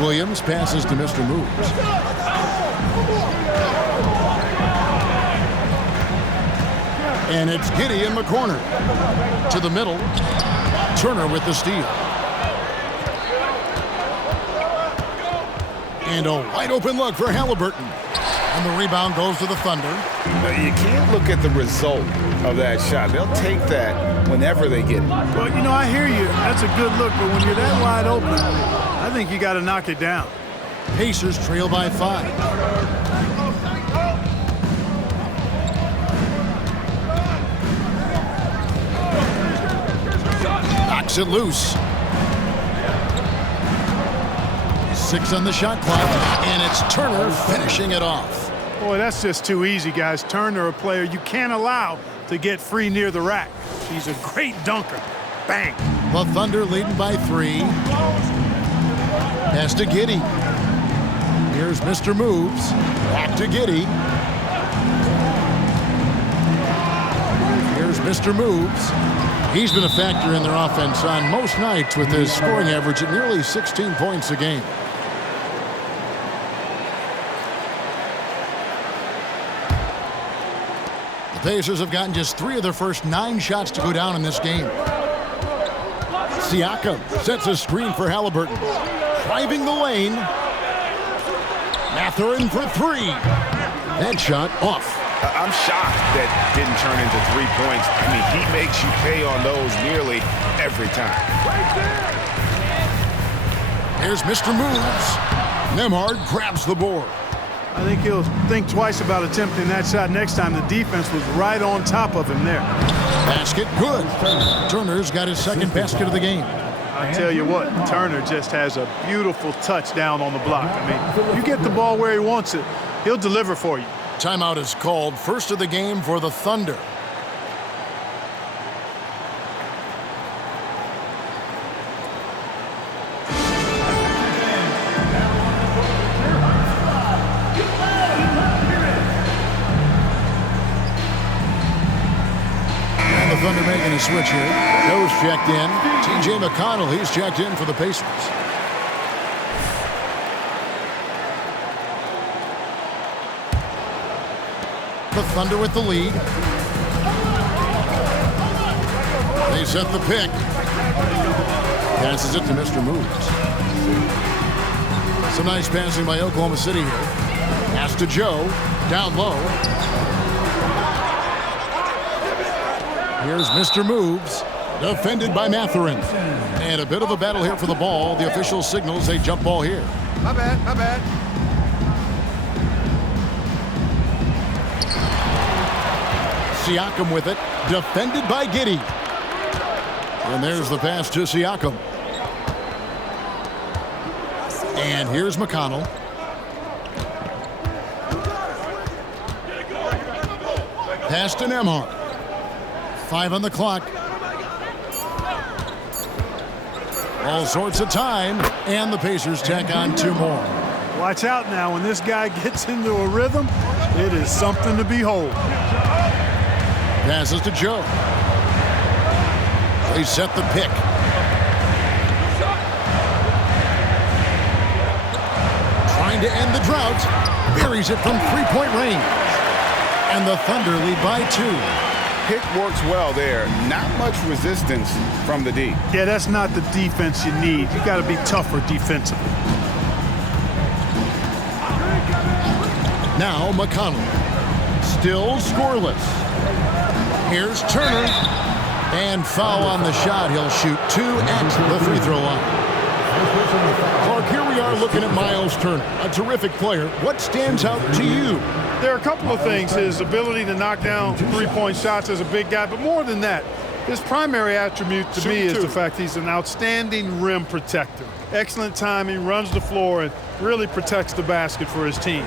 Williams passes to Mr. Moves. And it's Giddey in the corner. To the middle. Turner with the steal. And a wide open look for Halliburton. And the rebound goes to the Thunder. Now, you can't look at the result of that shot. They'll take that whenever they get it. Well, you know, I hear you. That's a good look, but when you're that wide open, I think you got to knock it down. Pacers trail by 5. Knocks it loose. 6 on the shot clock, and it's Turner finishing it off. Boy, that's just too easy, guys. Turner, a player you can't allow to get free near the rack. He's a great dunker. Bang. The Thunder leading by 3. Pass to Giddey. Here's Mr. Moves. Back to Giddey. Here's Mr. Moves. He's been a factor in their offense on most nights with his scoring average at nearly 16 points a game. The Pacers have gotten just 3 of their first 9 shots to go down in this game. Siakam sets a screen for Halliburton. Driving the lane. Mathurin for 3. That shot off. I'm shocked that didn't turn into 3 points. I mean, he makes you pay on those nearly every time. Here's Mr. Moves. Nembhard grabs the board. I think he'll think twice about attempting that shot next time. The defense was right on top of him there. Basket good. Turner's got his second basket of the game. I tell you what, Turner just has a beautiful touch down on the block. I mean, you get the ball where he wants it, he'll deliver for you. Timeout is called. First of the game for the Thunder. And the Thunder making a switch here. Joe's checked in. T.J. McConnell, he's checked in for the Pacers. The Thunder with the lead. They set the pick. Passes it to Mr. Moves. Some nice passing by Oklahoma City here. Pass to Joe. Down low. Here's Mr. Moves. Defended by Mathurin. And a bit of a battle here for the ball. The official signals a jump ball here. My bad, my bad. Siakam with it, defended by Giddey. And there's the pass to Siakam. And here's McConnell. Pass to Nembhard. 5 on the clock. All sorts of time, and the Pacers tack on 2 more. Watch out now. When this guy gets into a rhythm, it is something to behold. Passes to Joe. They set the pick. Trying to end the drought. Buries it from 3-point range. And the Thunder lead by 2. Pick works well there. Not much resistance from the D. Yeah, that's not the defense you need. You got to be tougher defensively. Now McConnell. Still scoreless. Here's Turner. And foul on the shot. He'll shoot 2 at the free throw line. Clark, here we are looking at Myles Turner, a terrific player. What stands out to you? There are a couple of things. His ability to knock down 3-point shots as a big guy, but more than that, his primary attribute to me is the fact he's an outstanding rim protector. Excellent timing, runs the floor, and really protects the basket for his team.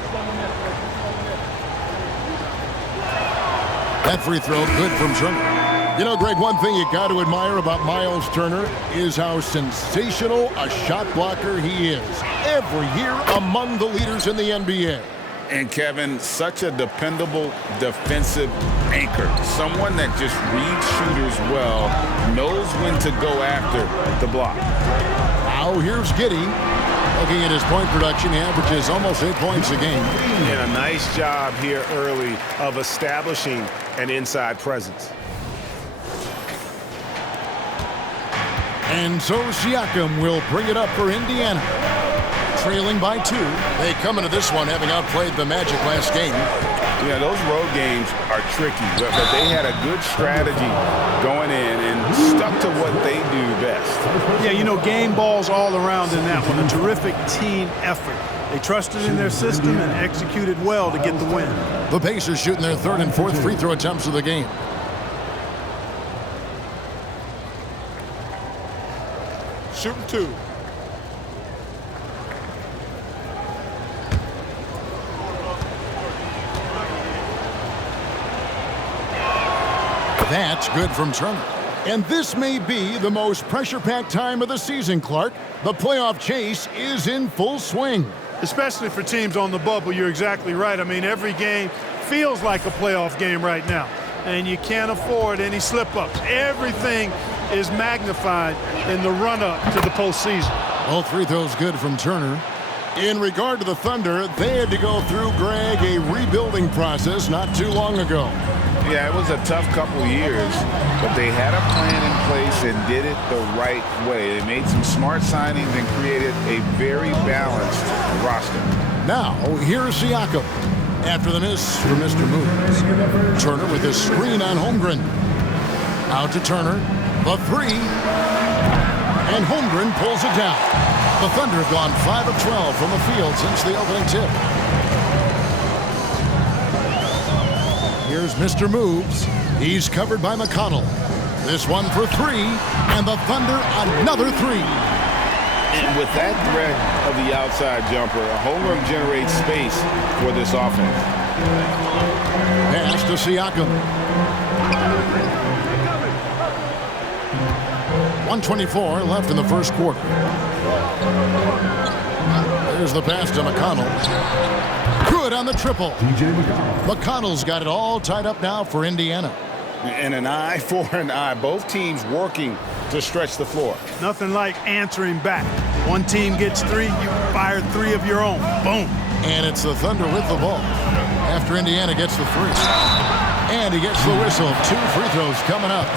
That free throw good from Turner. You know, Greg, one thing you got to admire about Myles Turner is how sensational a shot blocker he is. Every year among the leaders in the NBA. And Kevin, such a dependable defensive anchor. Someone that just reads shooters well, knows when to go after the block. Now here's Giddey. Looking at his point production, he averages almost 8 points a game. And a nice job here early of establishing an inside presence. And so Siakam will bring it up for Indiana. Trailing by 2. They come into this one having outplayed the Magic last game. Yeah, those road games are tricky, but they had a good strategy going in and stuck to what they do best. Yeah, you know, game balls all around in that one. A terrific team effort. They trusted in their system and executed well to get the win. The Pacers shooting their 3rd and 4th free throw attempts of the game. Shooting 2. That's good from Turner. And this may be the most pressure-packed time of the season, Clark. The playoff chase is in full swing. Especially for teams on the bubble, you're exactly right. I mean, every game feels like a playoff game right now. And you can't afford any slip-ups. Everything is magnified in the run-up to the postseason. All free throws good from Turner. In regard to the Thunder, they had to go through, Greg, a rebuilding process not too long ago. Yeah, it was a tough couple years, but they had a plan in place and did it the right way. They made some smart signings and created a very balanced roster. Now, here's Siakam. After the miss from Mr. Moves. Turner with his screen on Holmgren. Out to Turner. The 3. And Holmgren pulls it down. The Thunder have gone 5 of 12 from the field since the opening tip. Here's Mr. Moves. He's covered by McConnell. This one for 3, and the Thunder another 3. And with that threat of the outside jumper, Holmgren generates space for this offense. Pass to Siakam. 1:24 left in the first quarter. There's the pass to McConnell. Good on the triple. McConnell's got it all tied up now for Indiana. And an eye for an eye. Both teams working to stretch the floor. Nothing like answering back. One team gets 3, you fire 3 of your own. Boom. And it's the Thunder with the ball after Indiana gets the 3. And he gets the whistle. 2 free throws coming up.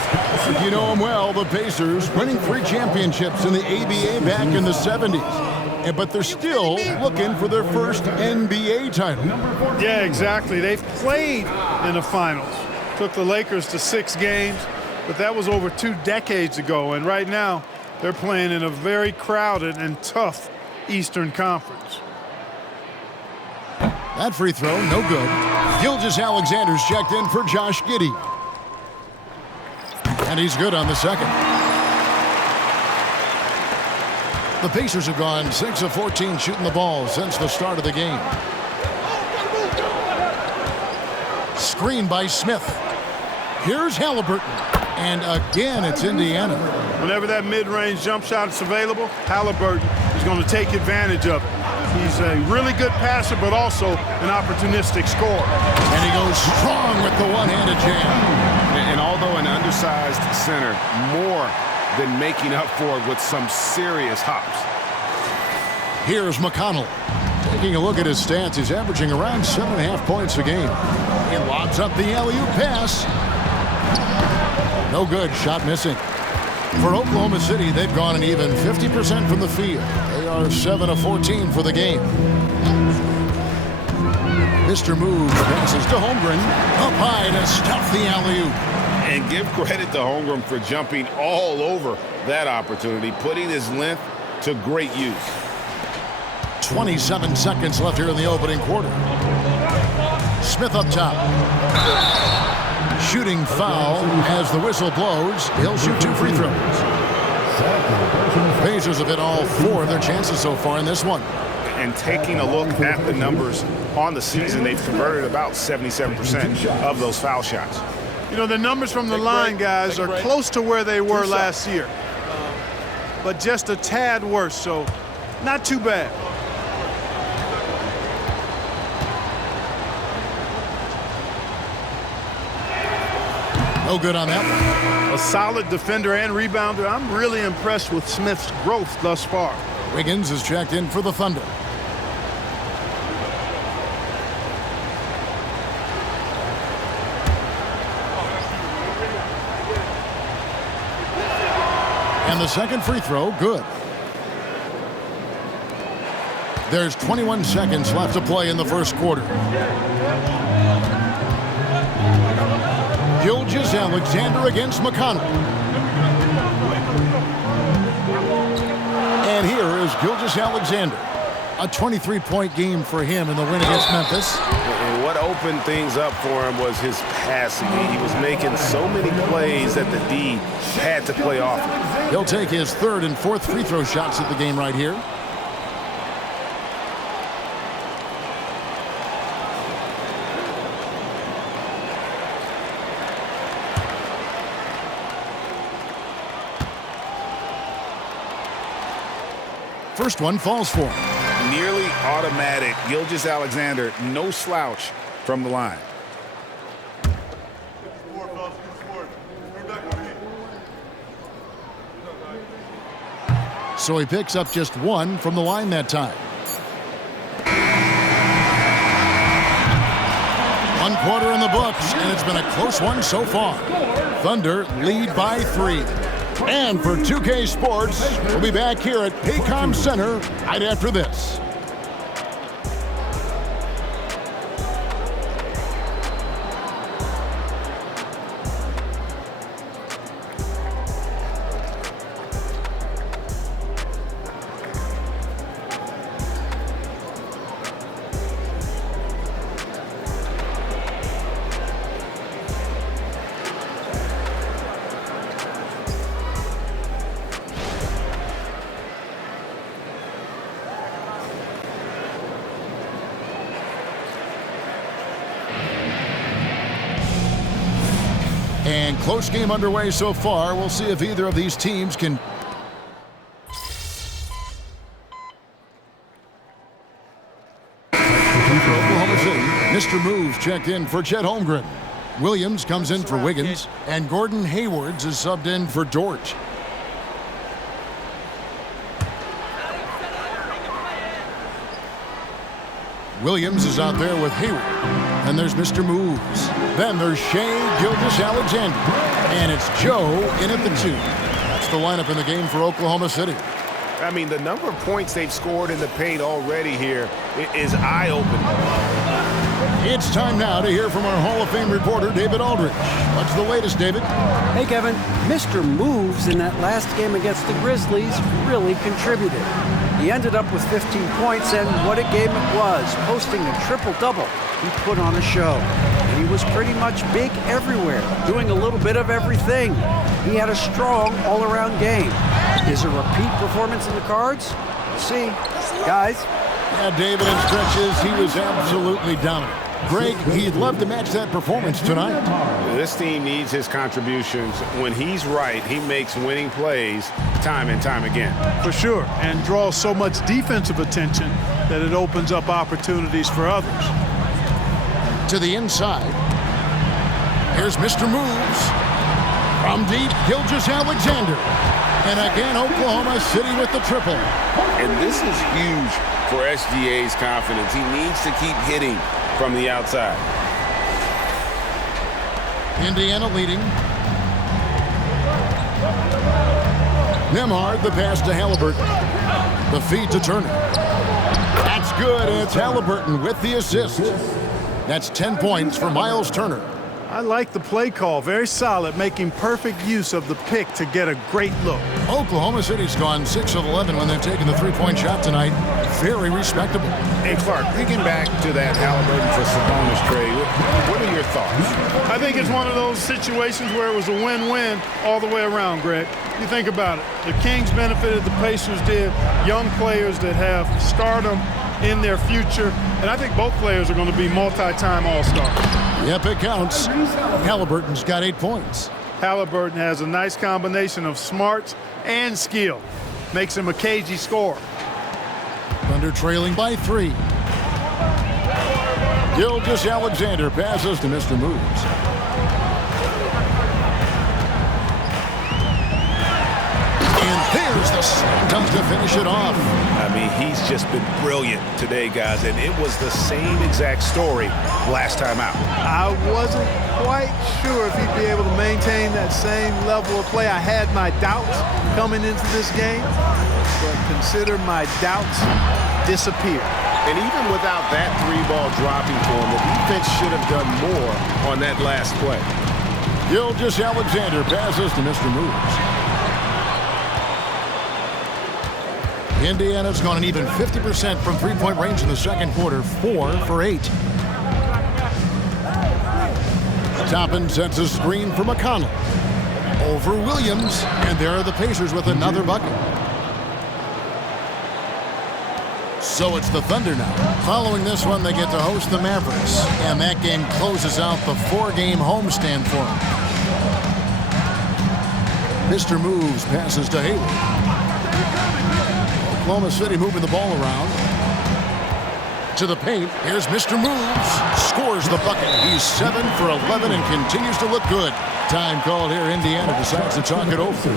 You know him well, the Pacers winning 3 championships in the ABA back in the 70s. But they're still looking for their first NBA title. Yeah, exactly. They've played in the finals. Took the Lakers to 6 games, but that was over 2 decades ago. And right now, they're playing in a very crowded and tough Eastern Conference. That free throw, no good. Gilgeous-Alexander's checked in for Josh Giddey. And he's good on the second. The Pacers have gone 6 of 14 shooting the ball since the start of the game. Screen by Smith. Here's Halliburton. And again, it's Indiana. Whenever that mid-range jump shot is available, Halliburton is going to take advantage of it. He's a really good passer, but also an opportunistic scorer. And he goes strong with the one-handed jam. And although an undersized center, more than making up for it with some serious hops. Here's McConnell. Taking a look at his stats, he's averaging around 7.5 points a game. He lobs up the alley-oop pass. No good, shot missing. For Oklahoma City, they've gone an even 50% from the field. They are 7 of 14 for the game. Mr. Moves passes to Holmgren. Up high to stuff the alley-oop. And give credit to Holmgren for jumping all over that opportunity, putting his length to great use. 27 seconds left here in the opening quarter. Smith up top. Shooting foul as the whistle blows. He'll shoot 2 free throws. Pacers have hit all 4 of their chances so far in this one. And taking a look at the numbers on the season, they've converted about 77% of those foul shots. You know, the numbers from the line, guys, are close to where they were last year. But just a tad worse, so not too bad. No good on that one. A solid defender and rebounder. I'm really impressed with Smith's growth thus far. Wiggins is checked in for the Thunder. And the second free throw, good. There's 21 seconds left to play in the first quarter. Gilgeous-Alexander against McConnell. And here is Gilgeous-Alexander. A 23-point game for him in the win against Memphis. And what opened things up for him was his passing. He was making so many plays that the D had to play off him. He'll take his third and fourth free throw shots at the game right here. First one falls for him. Nearly automatic. Gilgeous-Alexander, no slouch from the line. So he picks up just one from the line that time. One quarter in the books, and it's been a close one so far. Thunder lead by 3. And for 2K Sports, we'll be back here at Paycom Center right after this. And close game underway so far. We'll see if either of these teams can. For Oklahoma City, Mr. Moves checked in for Chet Holmgren. Williams comes in for Wiggins, and Gordon Haywards is subbed in for George. Williams is out there with Hayward. And there's Mr. Moves. Then there's Shai Gilgeous-Alexander. And it's Joe in at the 2. That's the lineup in the game for Oklahoma City. I mean, the number of points they've scored in the paint already here is eye-opening. It's time now to hear from our Hall of Fame reporter, David Aldridge. What's the latest, David? Hey, Kevin. Mr. Moves in that last game against the Grizzlies really contributed. He ended up with 15 points, and what a game it was, posting a triple-double. He put on a show. And he was pretty much big everywhere, doing a little bit of everything. He had a strong all-around game. Is a repeat performance in the cards? We'll see. Guys. Yeah, David, in stretches, he was absolutely dominant. Greg, he'd love to match that performance tonight. This team needs his contributions. When he's right, he makes winning plays time and time again. For sure, and draws so much defensive attention that it opens up opportunities for others. To the inside. Here's Mr. Moves. From deep, Gilgeous-Alexander. And again, Oklahoma City with the triple. And this is huge for SGA's confidence. He needs to keep hitting from the outside. Indiana leading. Nembhard, the pass to Halliburton. The feed to Turner. That's good, and it's Halliburton with the assist. That's 10 points for Miles Turner. I like the play call. Very solid, making perfect use of the pick to get a great look. Oklahoma City's gone 6 of 11 when they've taken the three-point shot tonight. Very respectable. Hey, Clark, thinking back to that Halliburton for Sabonis trade, what are your thoughts? I think it's one of those situations where it was a win-win all the way around, Greg. You think about it. The Kings benefited, the Pacers did. Young players that have stardom in their future. And I think both players are going to be multi-time All-Stars. Yep, it counts. Halliburton's got 8 points. Halliburton has a nice combination of smarts and skill. Makes him a cagey scorer. Thunder trailing by 3. Gilgeous-Alexander passes to Mr. Moves. And Here's the slam dunk to finish it off. I mean, he's just been brilliant today, guys, and it was the same exact story last time out. I wasn't quite sure if he'd be able to maintain that same level of play. I had my doubts coming into this game, but consider my doubts disappear. And even without that three-ball dropping for him, the defense should have done more on that last play. Gilgeous-Alexander passes to Mr. Moves. Indiana's gone an even 50% from three-point range in the second quarter, 4 for 8. Toppin sets a screen for McConnell. Over Williams, and there are the Pacers with another bucket. So it's the Thunder now. Following this one, they get to host the Mavericks, and that game closes out the 4-game homestand for them. Mr. Moves passes to Hayward. Oklahoma City moving the ball around. To the paint. Here's Mr. Moves. Scores the bucket. He's 7 for 11 and continues to look good. Time called here. Indiana decides to talk it over.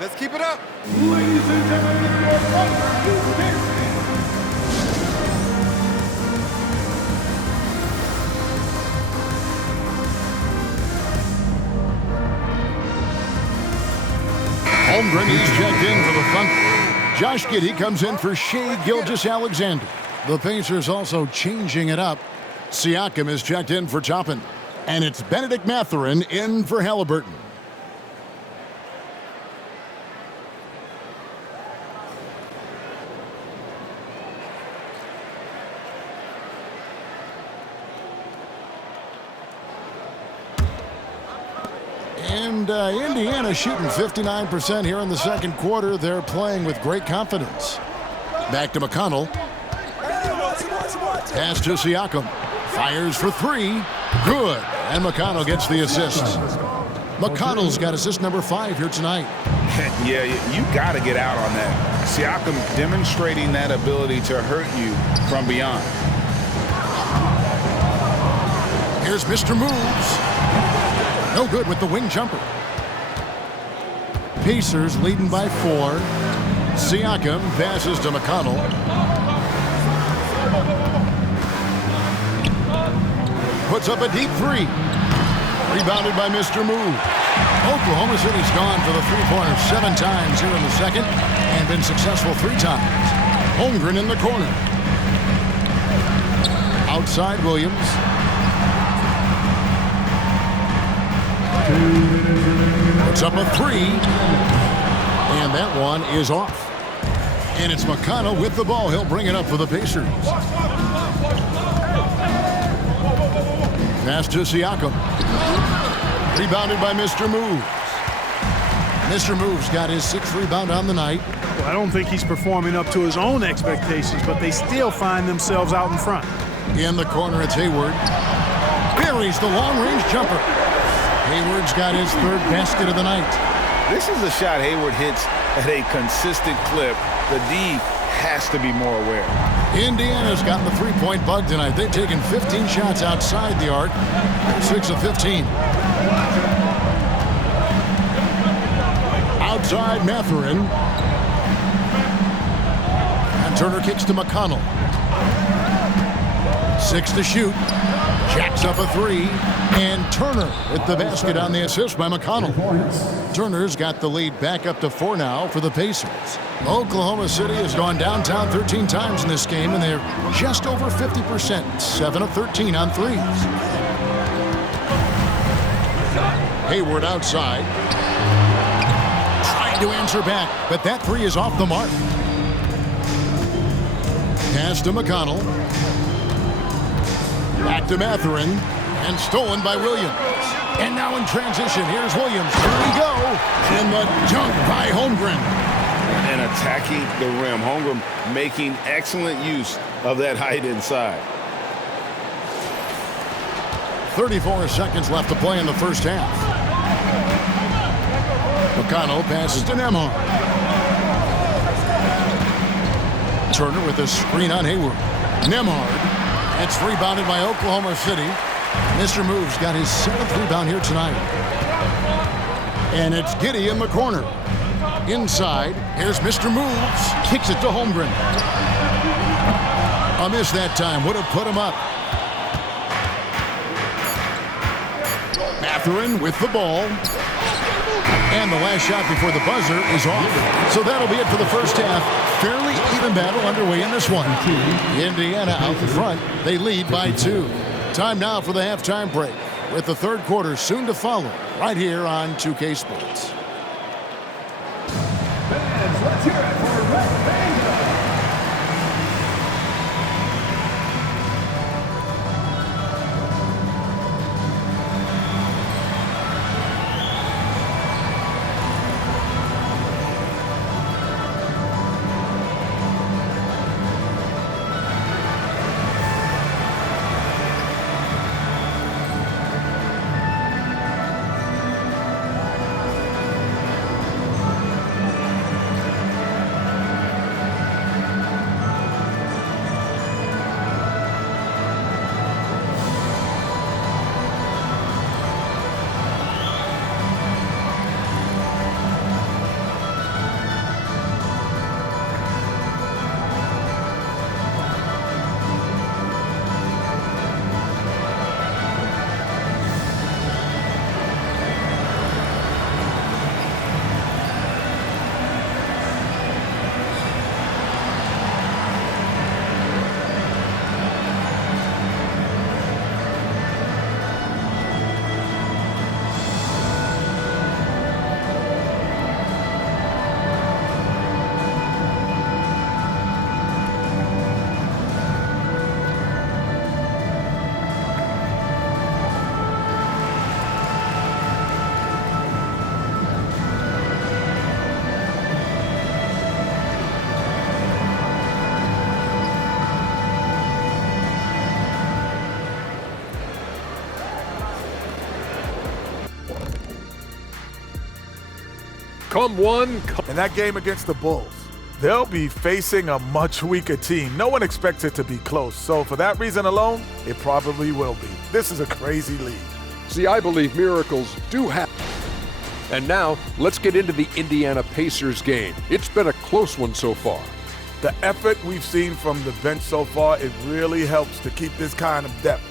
Let's keep it up. Ladies and gentlemen, your brother, Holmgren, he's checked in for the Thunder. Josh Giddey comes in for Shai Gilgeous-Alexander. The Pacers also changing it up. Siakam is checked in for Toppin. And it's Bennedict Mathurin in for Halliburton. And Indiana shooting 59% here in the second quarter. They're playing with great confidence. Back to McConnell. Pass to Siakam. Fires for 3. Good. And McConnell gets the assist. McConnell's got assist number 5 here tonight. Yeah, you got to get out on that. Siakam demonstrating that ability to hurt you from beyond. Here's Mr. Moves. No good with the wing jumper. Pacers leading by 4. Siakam passes to McConnell. Puts up a deep 3. Rebounded by Mr. Move. Oklahoma City's gone for the three-pointer 7 times here in the second and been successful 3 times. Holmgren in the corner. Outside Williams. Puts up a 3. And that one is off. And it's McConnell with the ball. He'll bring it up for the Pacers. Pass to Siakam. Rebounded by Mr. Moves. Mr. Moves got his 6th rebound on the night. Well, I don't think he's performing up to his own expectations, but they still find themselves out in front. In the corner, it's Hayward. Buries the long-range jumper. Hayward's got his 3rd basket of the night. This is a shot Hayward hits at a consistent clip. The D has to be more aware. Indiana's gotten the 3-point bug tonight. They've taken 15 shots outside the arc. 6 of 15. Outside Mathurin. And Turner kicks to McConnell. 6 to shoot. Jacks up a 3. And Turner with the basket on the assist by McConnell. Turner's got the lead back up to 4 now for the Pacers. Oklahoma City has gone downtown 13 times in this game, and they're just over 50%. 7 of 13 on 3s. Hayward outside. Trying to answer back, but that 3 is off the mark. Pass to McConnell. Back to Mathurin. And stolen by Williams. And now in transition, here's Williams. Here we go. And the dunk by Holmgren. And attacking the rim. Holmgren making excellent use of that height inside. 34 seconds left to play in the first half. McConnell passes to Nembhard. Turner with a screen on Hayward. Nembhard. It's rebounded by Oklahoma City. Mr. Moves got his 7th rebound here tonight. And it's Giddey in the corner. Inside, here's Mr. Moves. Kicks it to Holmgren. A miss that time. Would have put him up. Mathurin with the ball. And the last shot before the buzzer is off. So that'll be it for the first half. Fairly even battle underway in this one. Indiana out in front. They lead by 2. Time now for the halftime break, with the third quarter soon to follow, right here on 2K Sports. Fans, let's hear it for Red Panda. In that game against the Bulls, they'll be facing a much weaker team. No one expects it to be close. So for that reason alone, it probably will be. This is a crazy league. See, I believe miracles do happen. And now, let's get into the Indiana Pacers game. It's been a close one so far. The effort we've seen from the bench so far, it really helps to keep this kind of depth.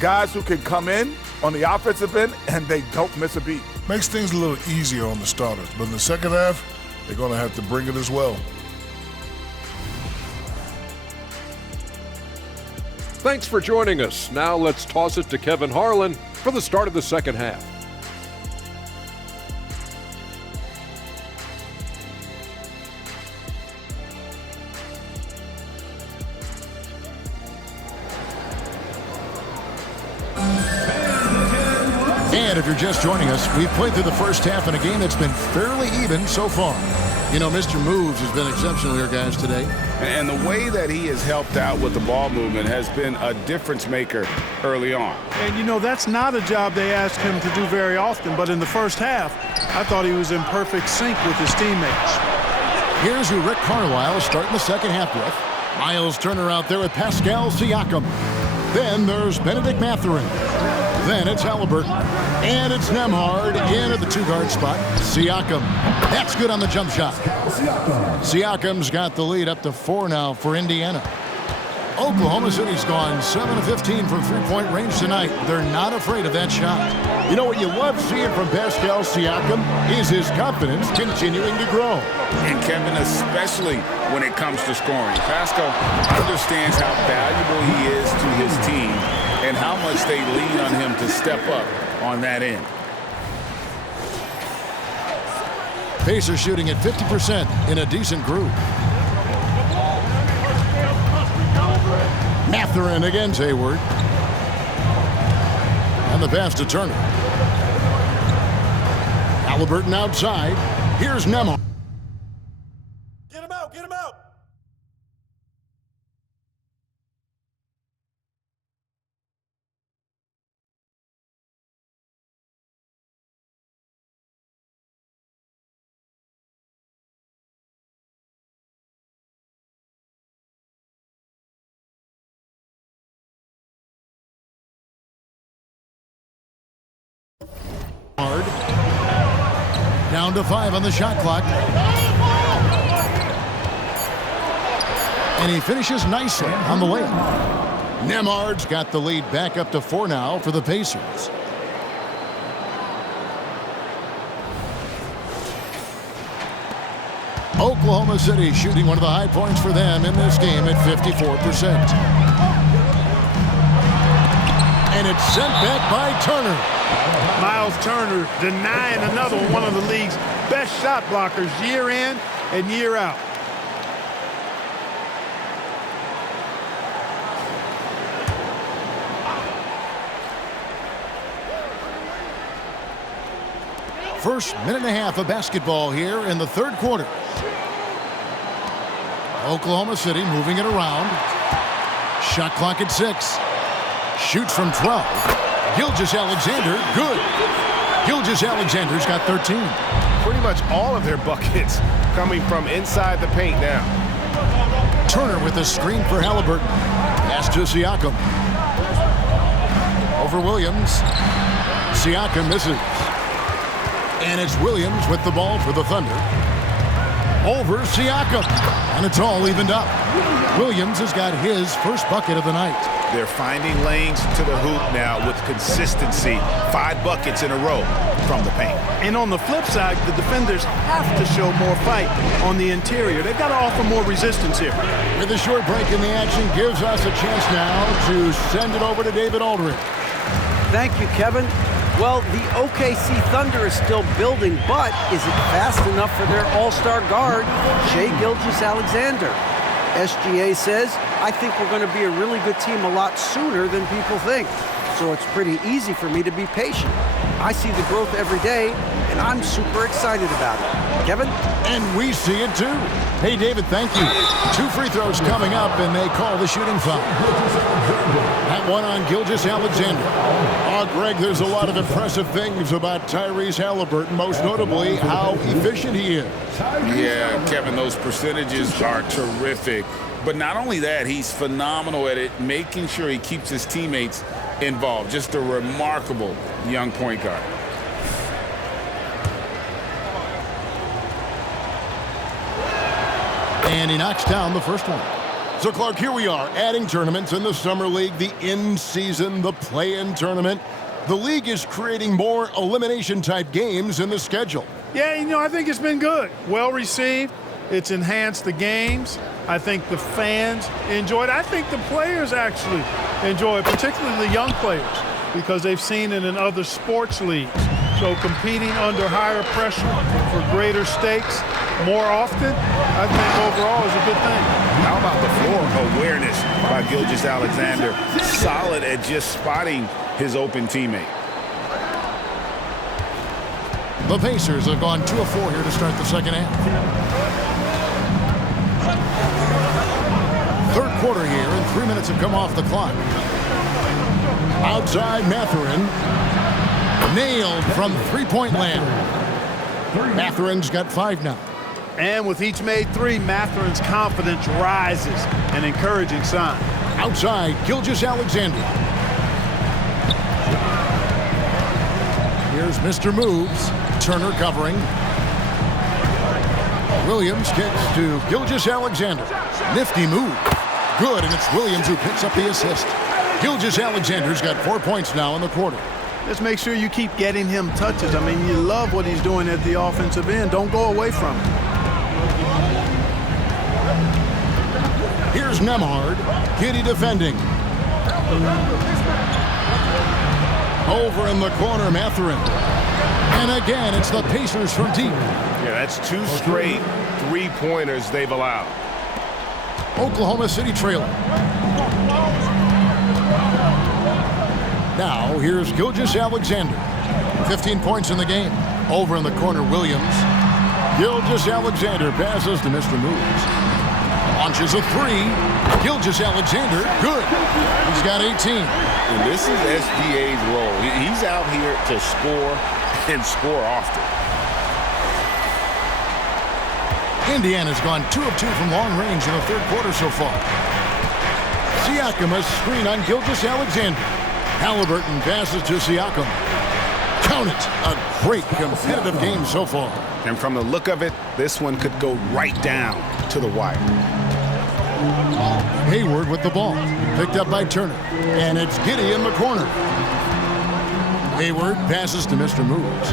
Guys who can come in on the offensive end and they don't miss a beat. Makes things a little easier on the starters, but in the second half, they're going to have to bring it as well. Thanks for joining us. Now let's toss it to Kevin Harlan for the start of the second half. And if you're just joining us, we've played through the first half in a game that's been fairly even so far. You know, Mr. Moves has been exceptional here, guys, today. And the way that he has helped out with the ball movement has been a difference maker early on. And, you know, that's not a job they ask him to do very often. But in the first half, I thought he was in perfect sync with his teammates. Here's who Rick Carlisle is starting the second half with. Miles Turner out there with Pascal Siakam. Then there's Benedict Mathurin. Then it's Halliburton. And it's Nembhard in at the two-guard spot. Siakam. That's good on the jump shot. Siakam's got the lead up to 4 now for Indiana. Oklahoma City's gone 7 of 15 from three-point range tonight. They're not afraid of that shot. You know what you love seeing from Pascal Siakam is his confidence continuing to grow. And Kevin, especially when it comes to scoring. Pascal understands how valuable he is to his team and how much they lean on him to step up on that end. Pacers shooting at 50% in a decent groove. Mathurin against Hayward. And the pass to Turner. Halliburton outside. Here's Nembhard. Get him out, get him out. Down to 5 on the shot clock. And he finishes nicely on the layup. Nembhard's got the lead back up to 4 now for the Pacers. Oklahoma City shooting one of the high points for them in this game at 54%. And it's sent back by Turner. Miles Turner denying another one of the league's best shot blockers year in and year out. First minute and a half of basketball here in the third quarter. Oklahoma City moving it around. Shot clock at 6. Shoots from 12. Gilgeous-Alexander, good. Gilgeous-Alexander's got 13. Pretty much all of their buckets coming from inside the paint now. Turner with a screen for Halliburton. Pass to Siakam. Over Williams. Siakam misses. And it's Williams with the ball for the Thunder. Over Siakam. And it's all evened up. Williams has got his first bucket of the night. They're finding lanes to the hoop now with consistency. 5 buckets in a row from the paint. And on the flip side, the defenders have to show more fight on the interior. They've got to offer more resistance here. With a short break in the action, gives us a chance now to send it over to David Aldridge. Thank you, Kevin. Well, the OKC Thunder is still building, but is it fast enough for their all-star guard, Shai Gilgeous-Alexander? SGA says, I think we're going to be a really good team a lot sooner than people think. So it's pretty easy for me to be patient. I see the growth every day, and I'm super excited about it. Kevin? And we see it too. Hey, David, thank you. 2 free throws coming up, and they call the shooting foul. That one on Gilgeous-Alexander. Oh, Greg, there's a lot of impressive things about Tyrese Halliburton, most notably how efficient he is. Yeah, Kevin, those percentages are terrific. But not only that, he's phenomenal at it, making sure he keeps his teammates involved. Just a remarkable young point guard. And he knocks down the first one. So, Clark, here we are, adding tournaments in the Summer League, the in-season, the play-in tournament. The league is creating more elimination-type games in the schedule. Yeah, you know, I think it's been good. Well received. It's enhanced the games. I think the fans enjoy it. I think the players actually enjoy it, particularly the young players, because they've seen it in other sports leagues. So competing under higher pressure for greater stakes more often, I think overall is a good thing. How about the floor awareness by Gilgeous-Alexander? Solid at just spotting his open teammate. The Pacers have gone 2 of 4 here to start the second half. Third quarter here, and 3 minutes have come off the clock. Outside Mathurin. Nailed from three-point land. Mathurin's got 5 now. And with each made 3, Mathurin's confidence rises, an encouraging sign. Outside, Gilgeous-Alexander. Here's Mr. Moves. Turner covering. Williams kicks to Gilgeous-Alexander. Nifty move. Good, and it's Williams who picks up the assist. Gilgeous-Alexander's got 4 points now in the quarter. Just make sure you keep getting him touches. I mean, you love what he's doing at the offensive end. Don't go away from it. Here's Nembhard. Giddy defending. Over in the corner, Mathurin. And again, it's the Pacers from deep. Yeah, that's 2 straight 3-pointers they've allowed. Oklahoma City trailing. Now, here's Gilgeous-Alexander. 15 points in the game. Over in the corner, Williams. Gilgeous-Alexander passes to Mr. Moves. Launches a 3. Gilgeous-Alexander, good. He's got 18. And this is SGA's role. He's out here to score and score often. Indiana's gone 2 of 2 from long range in the third quarter so far. Siakam a screen on Gilgeous-Alexander. Halliburton passes to Siakam. Count it. A great competitive game so far. And from the look of it, this one could go right down to the wire. Hayward with the ball. Picked up by Turner. And it's Giddey in the corner. Hayward passes to Mr. Moves.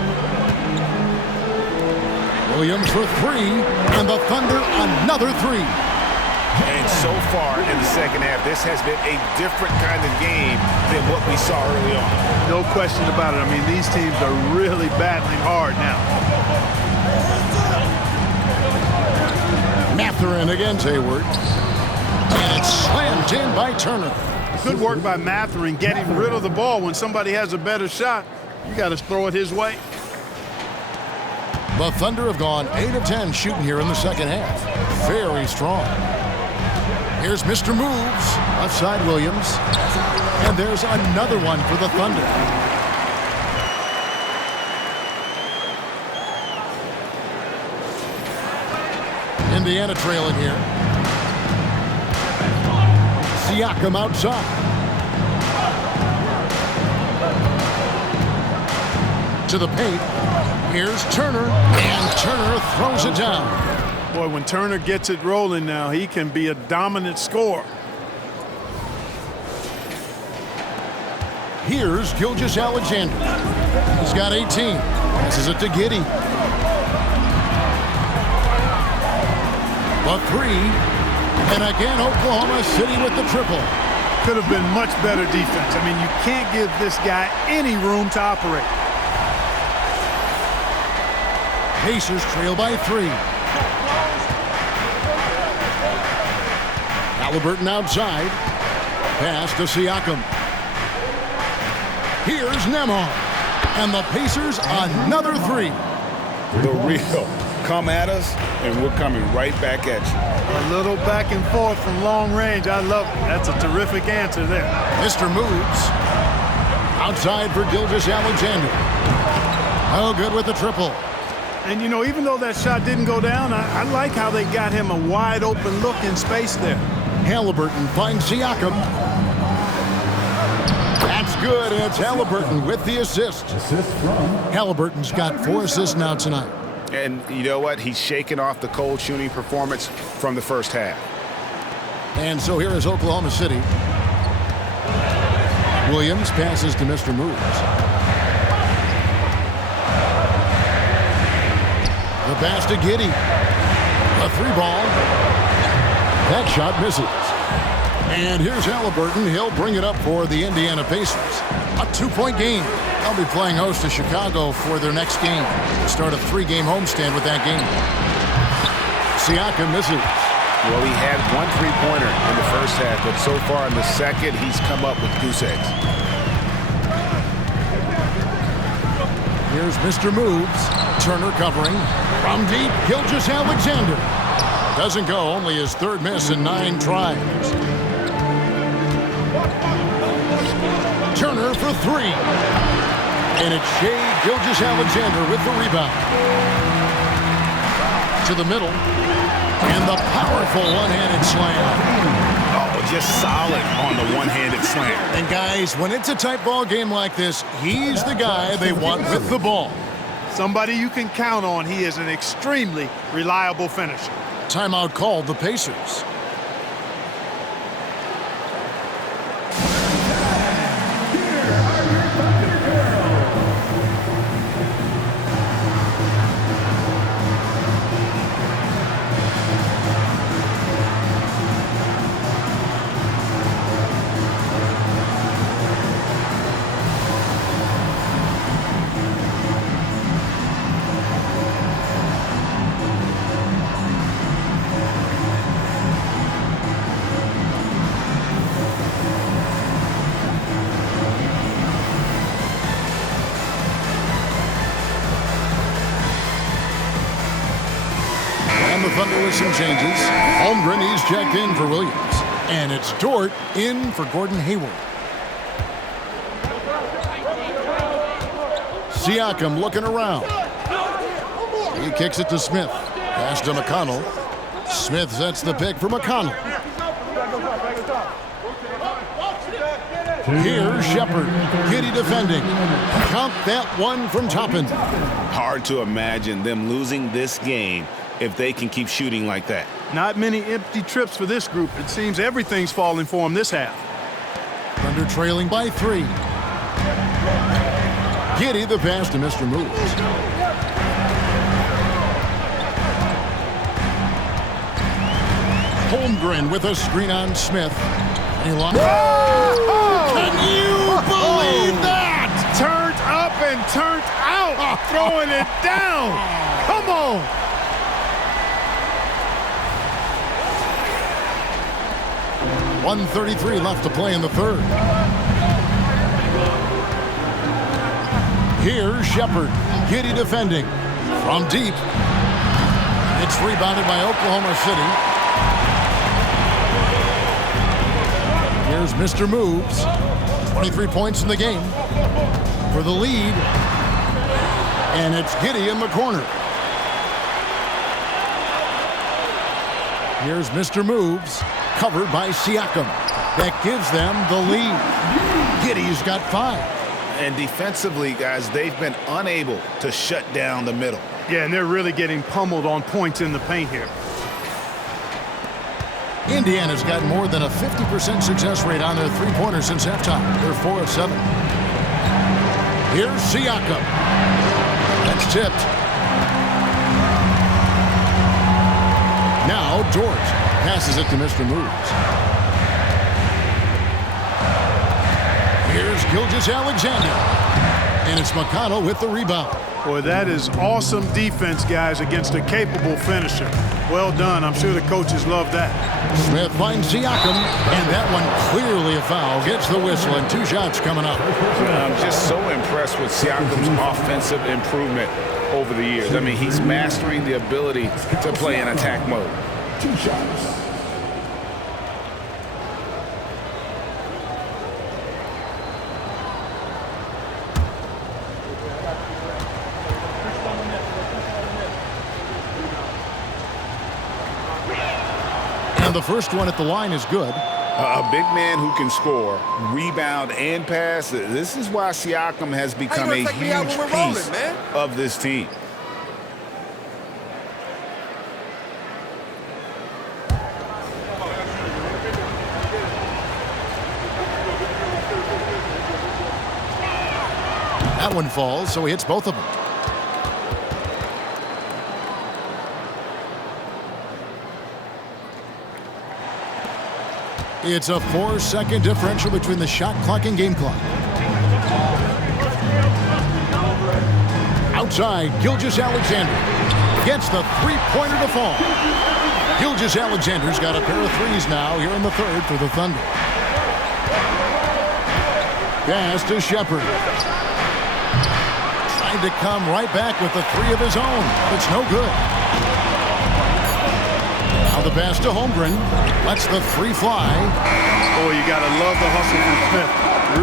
Williams for three. And the Thunder another three. And so far in the second half, this has been a different kind of game than what we saw early on. No question about it. I mean, these teams are really battling hard now. Mathurin against Hayward. And it's slammed in by Turner. Good work by Mathurin getting rid of the ball. When somebody has a better shot, you got to throw it his way. The Thunder have gone 8 of 10 shooting here in the second half. Very strong. Here's Mr. Moves. Left side Williams. And there's another one for the Thunder. Indiana trailing here. Siakam outside. To the paint. Here's Turner. And Turner throws it down. Boy, when Turner gets it rolling now, he can be a dominant scorer. Here's Gilgeous-Alexander. He's got 18. Passes it to Giddey. The three. And again, Oklahoma City with the triple. Could have been much better defense. I mean, you can't give this guy any room to operate. Pacers trail by 3. Halliburton outside. Pass to Siakam. Here's Nembhard. And the Pacers another 3. The real come at us, and we're coming right back at you. A little back and forth from long range. I love it. That's a terrific answer there. Mr. Moves. Outside for Gilgeous-Alexander. Oh, good with the triple. And, you know, even though that shot didn't go down, I like how they got him a wide open look in space there. Halliburton finds Siakam. That's good, and it's Halliburton with the assist. Halliburton's got 4 assists now tonight. And you know what? He's shaking off the cold shooting performance from the first half. And so here is Oklahoma City. Williams passes to Mr. Moves. The pass to Giddey. A 3-ball. That shot misses. And here's Halliburton. He'll bring it up for the Indiana Pacers. A 2-point game. They'll be playing host to Chicago for their next game. They'll start a 3-game homestand with that game. Siakam misses. Well, he had 1 3-pointer in the first half, but so far in the second, he's come up with goose eggs. Here's Mr. Moves. Turner covering. From deep, Gilgeous-Alexander. Doesn't go, only his 3rd miss in 9 tries. Turner for 3. And it's Shai Gilgeous-Alexander with the rebound. To the middle. And the powerful one-handed slam. Oh, just solid on the one-handed slam. And guys, when it's a tight ball game like this, he's the guy they want with the ball. Somebody you can count on. He is an extremely reliable finisher. Timeout called the Pacers. Thunder with some changes. Holmgren, he's checked in for Williams. And it's Dort in for Gordon Hayward. Siakam looking around. He kicks it to Smith. Pass to McConnell. Smith sets the pick for McConnell. Here's Shepard. Giddy defending. Count that one from Toppin. Hard to imagine them losing this game if they can keep shooting like that. Not many empty trips for this group. It seems everything's falling for them this half. Thunder trailing by 3. Giddy the pass to Mr. Moves. Holmgren with a screen on Smith. Can you believe that? Turned up and turned out. Throwing it down. Come on. .133 left to play in the third. Here's Shepard. Giddy defending. From deep. It's rebounded by Oklahoma City. Here's Mr. Moves. 23 points in the game for the lead. And it's Giddy in the corner. Here's Mr. Moves. Covered by Siakam. That gives them the lead. Giddy's got 5. And defensively, guys, they've been unable to shut down the middle. Yeah, and they're really getting pummeled on points in the paint here. Indiana's got more than a 50% success rate on their three-pointers since halftime. They're 4 of 7. Here's Siakam. That's tipped. Now Dort passes it to Mr. Moves. Here's Gilgeous-Alexander. And it's McConnell with the rebound. Boy, that is awesome defense, guys, against a capable finisher. Well done. I'm sure the coaches love that. Smith finds Siakam, and that one clearly a foul. Gets the whistle, and 2 shots coming up. I'm just so impressed with Siakam's offensive improvement over the years. I mean, he's mastering the ability to play in attack mode. 2 shots. And the first one at the line is good. A big man who can score, rebound, and pass. This is why Siakam has become a huge piece of this team. That one falls, so he hits both of them. It's a 4-second differential between the shot clock and game clock. Outside, Gilgeous-Alexander gets the three-pointer to fall. Gilgeous-Alexander's got a pair of threes now here in the third for the Thunder. Pass to Shepard. Trying to come right back with the 3 of his own. It's no good. Now the pass to Holmgren. Lets the 3 fly. Boy, you got to love the hustle from Smith.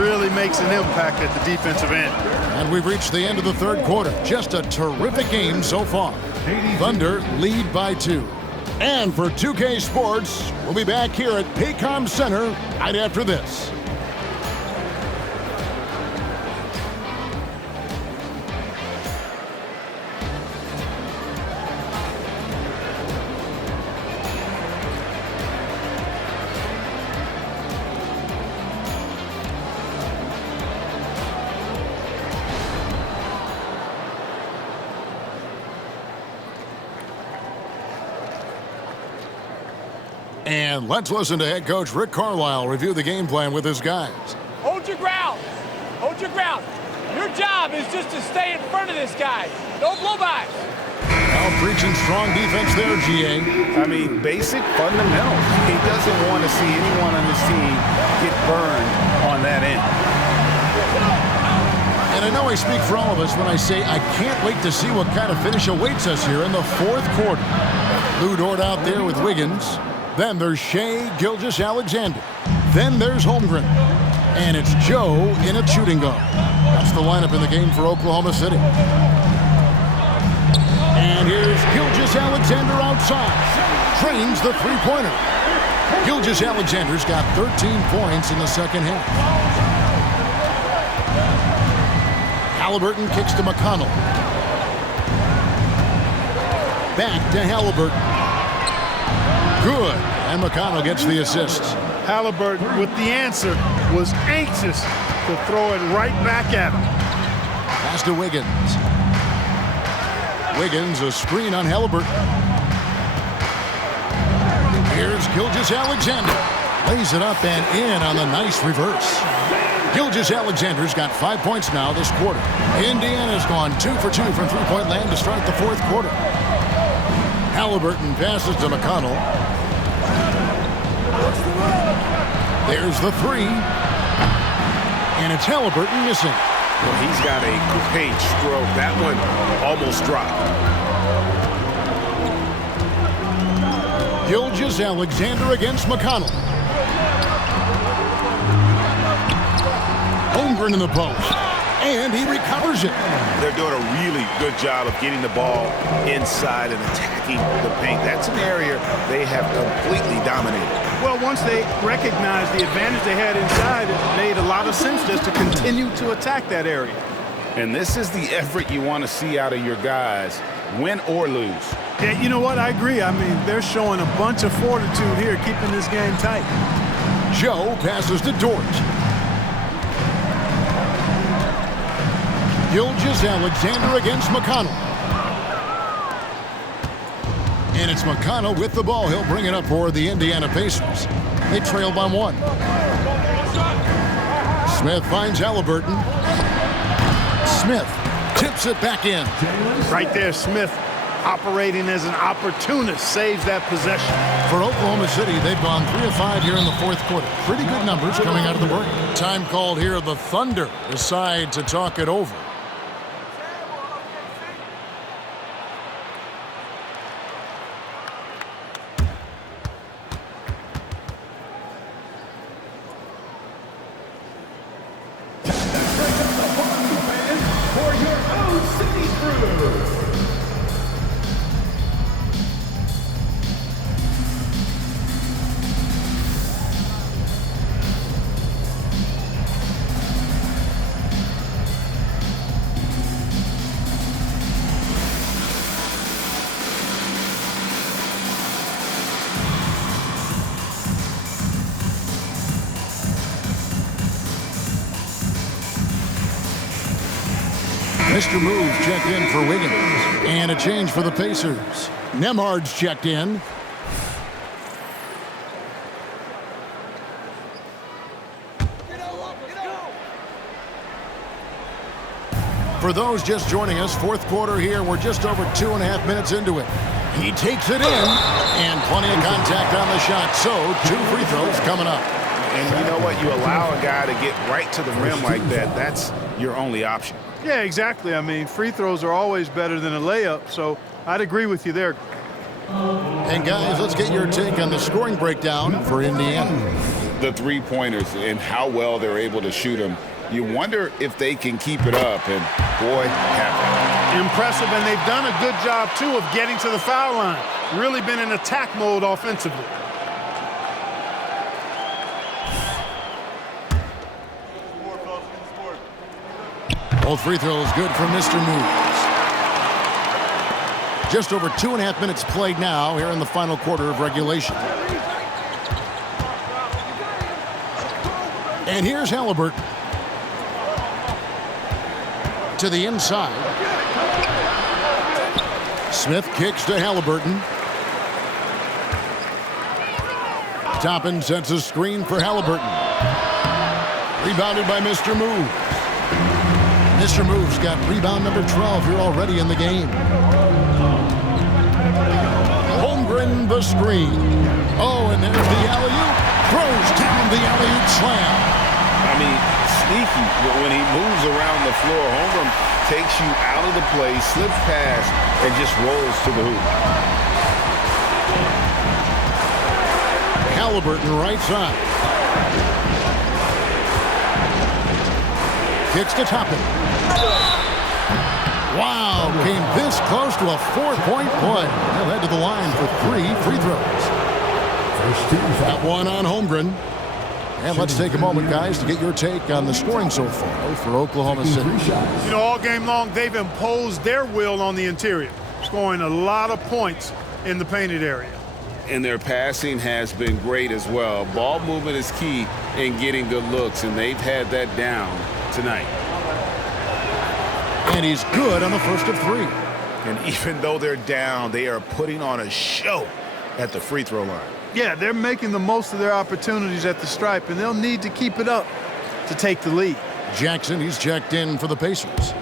Really makes an impact at the defensive end. And we've reached the end of the third quarter. Just a terrific game so far. Thunder lead by 2. And for 2K Sports, we'll be back here at Paycom Center right after this. And let's listen to head coach Rick Carlisle review the game plan with his guys. Hold your ground. Hold your ground. Your job is just to stay in front of this guy. No blow-bys. Now preaching strong defense there, GA. I mean, basic fundamentals. He doesn't want to see anyone on his team get burned on that end. And I know I speak for all of us when I say I can't wait to see what kind of finish awaits us here in the fourth quarter. Lou Dort out there with Wiggins. Then there's Shai Gilgeous-Alexander. Then there's Holmgren. And it's Joe in a shooting guard. That's the lineup in the game for Oklahoma City. And here's Gilgeous-Alexander outside. Trains the three-pointer. Gilgeous-Alexander's got 13 points in the second half. Halliburton kicks to McConnell. Back to Halliburton. Good. And McConnell gets the assist. Halliburton with the answer was anxious to throw it right back at him. Pass to Wiggins. Wiggins, a screen on Halliburton. Here's Gilgeous-Alexander. Lays it up and in on the nice reverse. Gilgeous-Alexander's got 5 points now this quarter. Indiana's gone 2 for 2 from three-point land to start the fourth quarter. Halliburton passes to McConnell. There's the three. And it's Halliburton missing. Well, he's got a great stroke. That one almost dropped. Gilgeous-Alexander against McConnell. Holmgren in the post. And he recovers it. They're doing a really good job of getting the ball inside and attacking the paint. That's an area they have completely dominated. Well, once they recognized the advantage they had inside, it made a lot of sense just to continue to attack that area. And this is the effort you want to see out of your guys, win or lose. Yeah, you know what? I agree. I mean, they're showing a bunch of fortitude here, keeping this game tight. Joe passes to Dort. Gilgeous-Alexander against McConnell. And it's McConnell with the ball. He'll bring it up for the Indiana Pacers. They trail by 1. Smith finds Halliburton. Smith tips it back in. Right there, Smith operating as an opportunist, saves that possession. For Oklahoma City, they've gone 3 of 5 here in the fourth quarter. Pretty good numbers coming out of the break. Time called here. The Thunder decide to talk it over. Mr. Moves checked in for Wiggins. And a change for the Pacers. Nembhard's checked in. For those just joining us, fourth quarter here. We're just over 2.5 minutes into it. He takes it in, and plenty of contact on the shot. So 2 free throws coming up. And you know what? You allow a guy to get right to the rim like that. That's your only option. Yeah, exactly. I mean, free throws are always better than a layup, so I'd agree with you there. And guys, let's get your take on the scoring breakdown for Indiana. The three-pointers and how well they're able to shoot them. You wonder if they can keep it up, and boy, have they. Impressive, and they've done a good job, too, of getting to the foul line. Really been in attack mode offensively. Both free throws good for Mr. Moves. Just over 2.5 minutes played now here in the final quarter of regulation. And here's Halliburton. To the inside. Smith kicks to Halliburton. Toppin sets a screen for Halliburton. Rebounded by Mr. Moves. Mr. Moves got rebound number 12 here already in the game. Holmgren the screen. Oh, and there's the alley-oop. Throws down the alley-oop slam. I mean, sneaky. When he moves around the floor, Holmgren takes you out of the play, slips past, and just rolls to the hoop. Halliburton right side. Kicks to Toppin. Wow, came this close to a 4-point play. They'll head to the line for 3 free throws. That one on Holmgren. And let's take a moment, guys, to get your take on the scoring so far for Oklahoma City. You know, all game long, they've imposed their will on the interior, scoring a lot of points in the painted area. And their passing has been great as well. Ball movement is key in getting good looks, and they've had that down tonight. And he's good on the first of 3. And even though they're down, they are putting on a show at the free throw line. Yeah, they're making the most of their opportunities at the stripe, and they'll need to keep it up to take the lead. Jackson, he's checked in for the Pacers.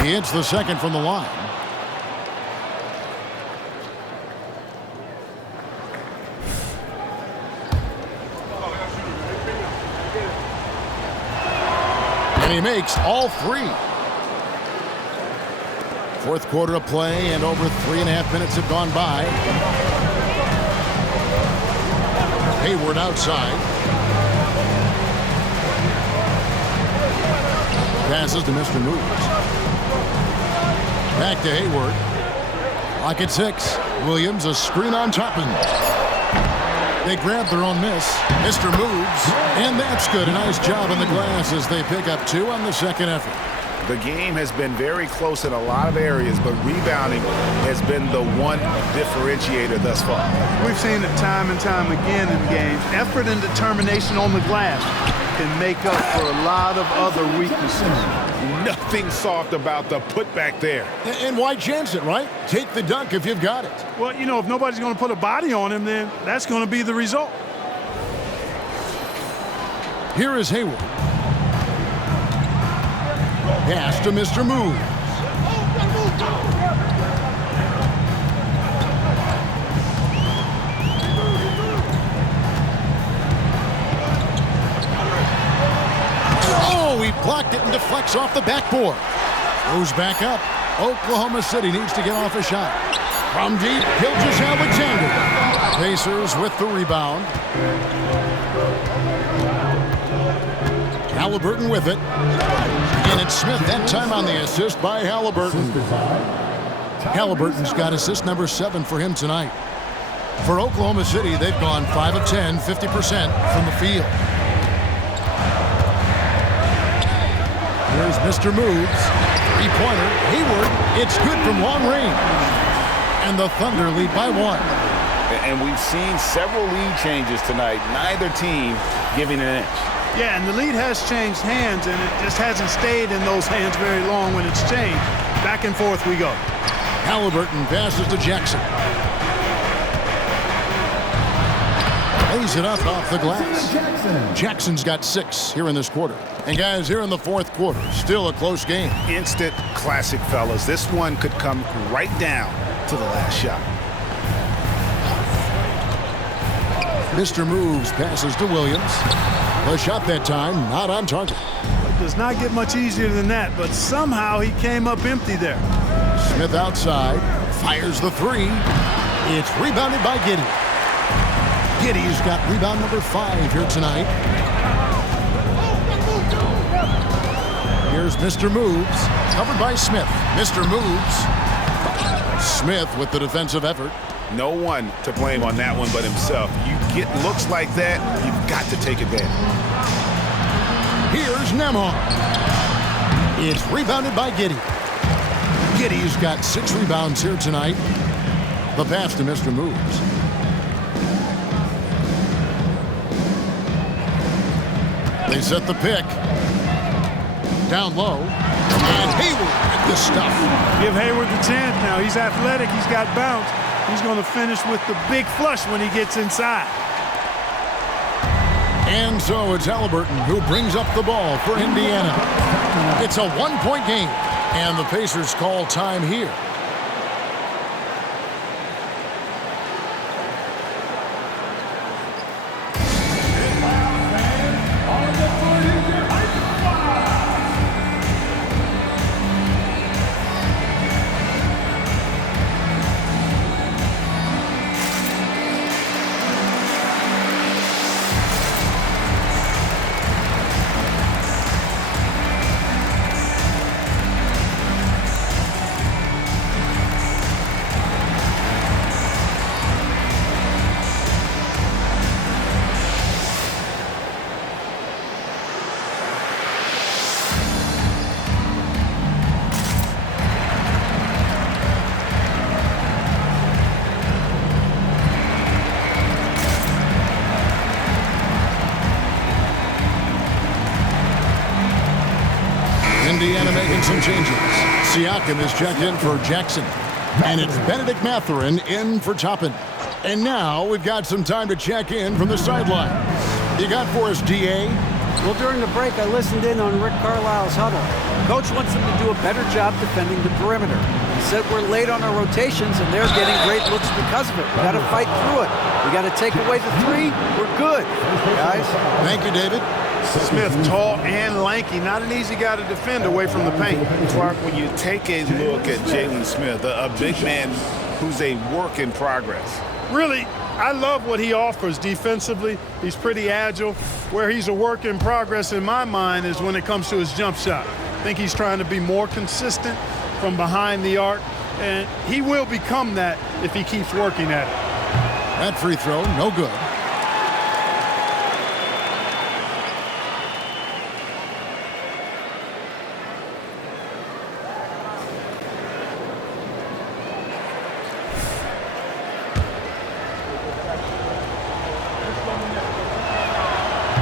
He hits the second from the line. And he makes all 3. Fourth quarter of play, and over 3.5 minutes have gone by. Hayward outside. Passes to Mr. Moves. Back to Hayward. Clock at 6. Williams, a screen on top of him. They grab their own miss. Mr. Moves, and that's good. A nice job on the glass as they pick up 2 on the second effort. The game has been very close in a lot of areas, but rebounding has been the one differentiator thus far. We've seen it time and time again in games. Effort and determination on the glass can make up for a lot of other weaknesses. Nothing soft about the putback there. And why chance it, right? Take the dunk if you've got it. Well, you know, if nobody's going to put a body on him, then that's going to be the result. Here is Hayward. Pass to Mr. Moves. Oh, he blocked it and deflects off the backboard. Goes back up. Oklahoma City needs to get off a shot. From deep, Gilgeous-Alexander. Pacers with the rebound. Halliburton with it. And it's Smith that time on the assist by Halliburton. Halliburton's got assist number 7 for him tonight. For Oklahoma City, they've gone 5 of 10, 50% from the field. Here's Mr. Moves. Three-pointer. Hayward. It's good from long range. And the Thunder lead by 1. And we've seen several lead changes tonight. Neither team giving an inch. Yeah, and the lead has changed hands, and it just hasn't stayed in those hands very long when it's changed. Back and forth we go. Halliburton passes to Jackson. Lays it up off the glass. Jackson's got 6 here in this quarter. And guys, here in the fourth quarter, still a close game. Instant classic, fellas. This one could come right down to the last shot. Mr. Moves passes to Williams. The shot that time, not on target. It does not get much easier than that, but somehow he came up empty there. Smith outside, fires the 3. It's rebounded by Giddey. Giddey's got rebound number 5 here tonight. Here's Mr. Moves, covered by Smith. Mr. Moves. Smith with the defensive effort. No one to blame on that one but himself. You get looks like that, you've got to take advantage. Here's Nembhard. It's rebounded by Giddey. Giddey's got 6 rebounds here tonight. The pass to Mr. Moves. They set the pick. Down low. And Hayward with the stuff. Give Hayward the chance now. He's athletic. He's got bounce. He's going to finish with the big flush when he gets inside. And so it's Halliburton who brings up the ball for Indiana. It's a 1-point game, and the Pacers call time here. Indiana making some changes. Siakam is checked in for Jackson. And it's Benedict Mathurin in for Toppin. And now we've got some time to check in from the sideline. You got for us, D.A.? Well, during the break, I listened in on Rick Carlisle's huddle. Coach wants them to do a better job defending the perimeter. He said we're late on our rotations, and they're getting great looks because of it. We got to fight through it. We got to take away the three. We're good, guys. Thank you, David. Smith, tall and lanky. Not an easy guy to defend away from the paint. Clark, when you take a look at Jalen Smith, a big man who's a work in progress. Really, I love what he offers defensively. He's pretty agile. Where he's a work in progress in my mind is when it comes to his jump shot. I think he's trying to be more consistent from behind the arc, and he will become that if he keeps working at it. That free throw, no good.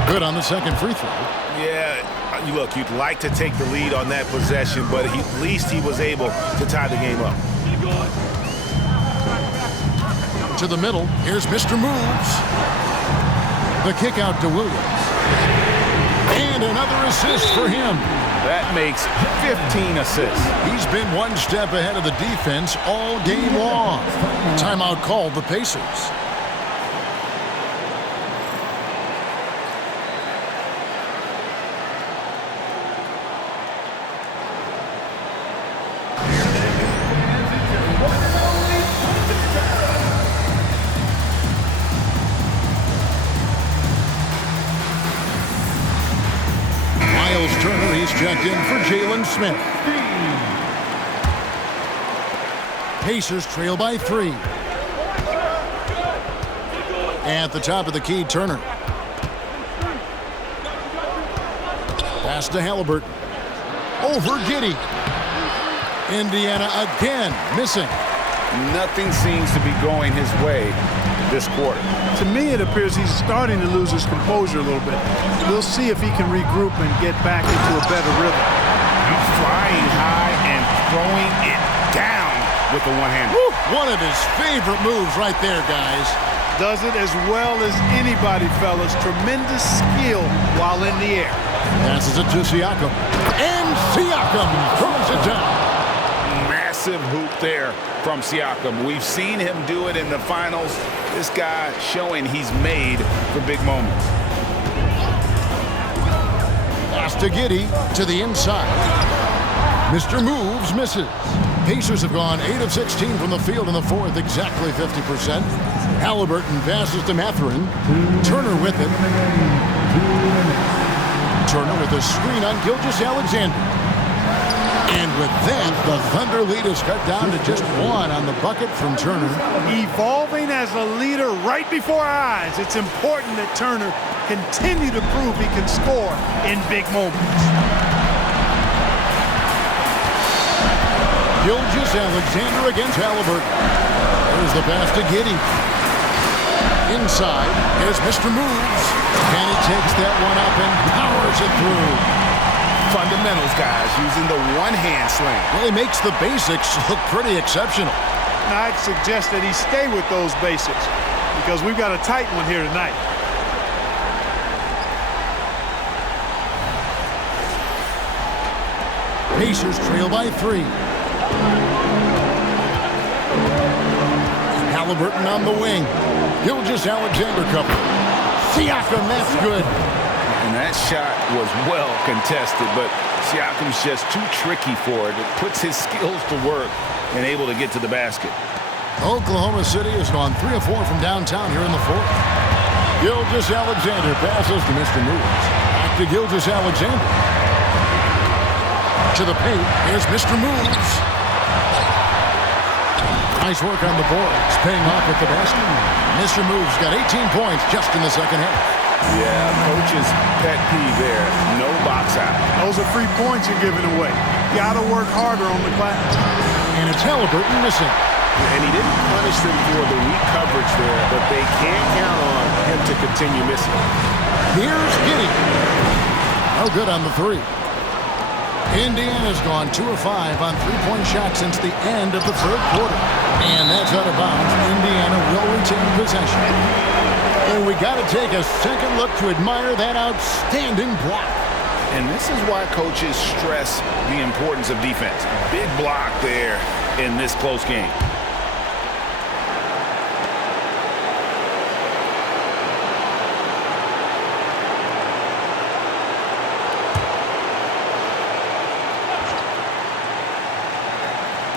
Good on the second free throw. Yeah, look, you'd like to take the lead on that possession, but at least he was able to tie the game up. To the middle, here's Mr. Moves. The kick out to Williams. And another assist for him. That makes 15 assists. He's been one step ahead of the defense all game long. Timeout called the Pacers. Turner, he's checked in for Jalen Smith. Pacers trail by 3. At the top of the key, Turner. Pass to Halliburton. Over Giddey. Indiana again missing. Nothing seems to be going his way this quarter. To me, it appears he's starting to lose his composure a little bit. We'll see if he can regroup and get back into a better rhythm. He's flying high and throwing it down with the one-hander. One of his favorite moves right there, guys. Does it as well as anybody, fellas. Tremendous skill while in the air. Passes it to Siakam. And Siakam throws it down. Massive hoop there from Siakam. We've seen him do it in the finals. This guy showing he's made for big moments. Pass to Giddey to the inside. Mr. Moves misses. Pacers have gone 8 of 16 from the field in the fourth, exactly 50%. Halliburton passes to Mathurin. Turner with it. Turner with a screen on Gilgeous-Alexander. And with that, the Thunder lead is cut down to just 1 on the bucket from Turner. Evolving as a leader right before our eyes. It's important that Turner continue to prove he can score in big moments. Gilgeous-Alexander against Halliburton. There's the pass to Giddey. Inside, here's Mr. Moves. And he takes that one up and powers it through. Fundamentals, guys, using the one-hand slam. Well, he makes the basics look pretty exceptional. Now, I'd suggest that he stay with those basics because we've got a tight one here tonight. Pacers trail by 3. Halliburton on the wing. Gilgeous-Alexander couple. Siakam, that's good. And that shot was well contested, but Siakam's just too tricky for it. It puts his skills to work and able to get to the basket. Oklahoma City has gone 3 of 4 from downtown here in the fourth. Gilgeous-Alexander passes to Mr. Moves. Back to Gilgeous-Alexander. To the paint. Here's Mr. Moves. Nice work on the boards, paying off with the basket. Mr. Moves got 18 points just in the second half. Yeah, coach's pet peeve there. No box out. Those are free points you're giving away. Got to work harder on the glass. And it's Halliburton missing. And he didn't punish them for the weak coverage there, but they can't count on him to continue missing. Here's Giddey. No good on the 3. Indiana's gone 2 of 5 on three-point shots since the end of the third quarter. And that's out of bounds. Indiana will retain possession. And we got to take a second look to admire that outstanding block. And this is why coaches stress the importance of defense. Big block there in this close game.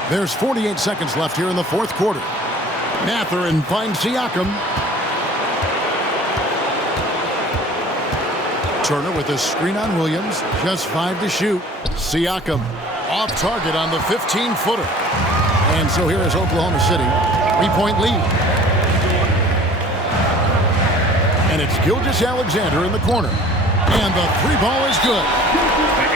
There's 48 seconds left here in the fourth quarter. Mathurin finds Siakam. Turner with a screen on Williams. Just 5 to shoot. Siakam off target on the 15-footer. And so here is Oklahoma City. 3-point lead. And it's Gilgeous-Alexander in the corner. And the three ball is good.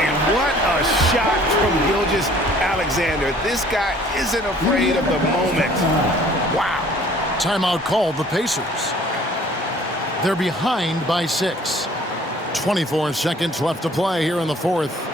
And what a shot from Gilgeous-Alexander. This guy isn't afraid of the moment. Wow. Timeout called the Pacers. They're behind by 6. 24 seconds left to play here in the fourth.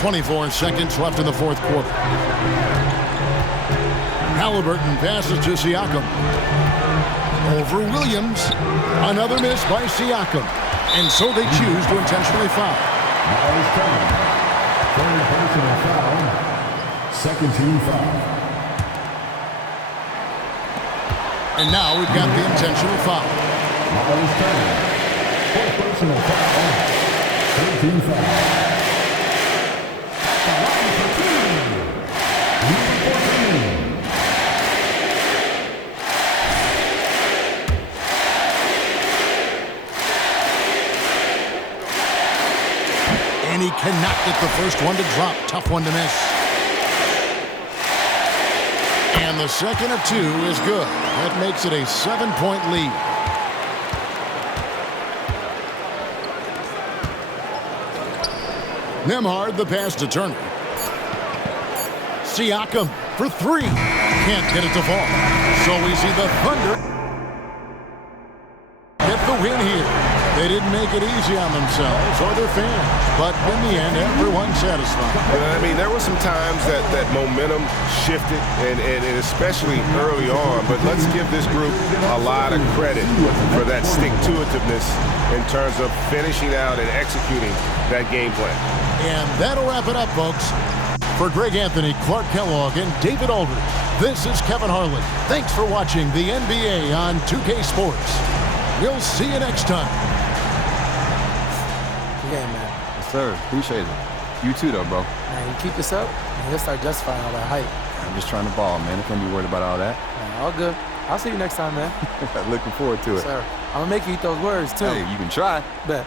.24 seconds left in the fourth quarter. Halliburton passes to Siakam. Over Williams. Another miss by Siakam. And so they choose to intentionally foul. Third personal foul. Second team foul. And now we've got the intentional foul. Fourth personal foul. Third team foul. And he cannot get the first one to drop. Tough one to miss. And the second of 2 is good. That makes it a 7-point lead. Nembhard the pass to Turner. Siakam for 3. Can't get it to fall. So we see the Thunder get the win here. They didn't make it easy on themselves or their fans, but in the end, everyone's satisfied. I mean, there were some times that momentum shifted, and especially early on, but let's give this group a lot of credit for that stick-to-itiveness in terms of finishing out and executing that game plan. And that'll wrap it up, folks. For Greg Anthony, Clark Kellogg, and David Aldridge, this is Kevin Harlan. Thanks for watching the NBA on 2K Sports. We'll see you next time. Yeah, man. Yes, sir. Appreciate it. You too, though, bro. Man, you keep this up, and he'll start justifying all that hype. I'm just trying to ball, man. I can't be worried about all that. Man, all good. I'll see you next time, man. Looking forward to it. Sir, I'm going to make you eat those words, too. Hey, you can try. Bet.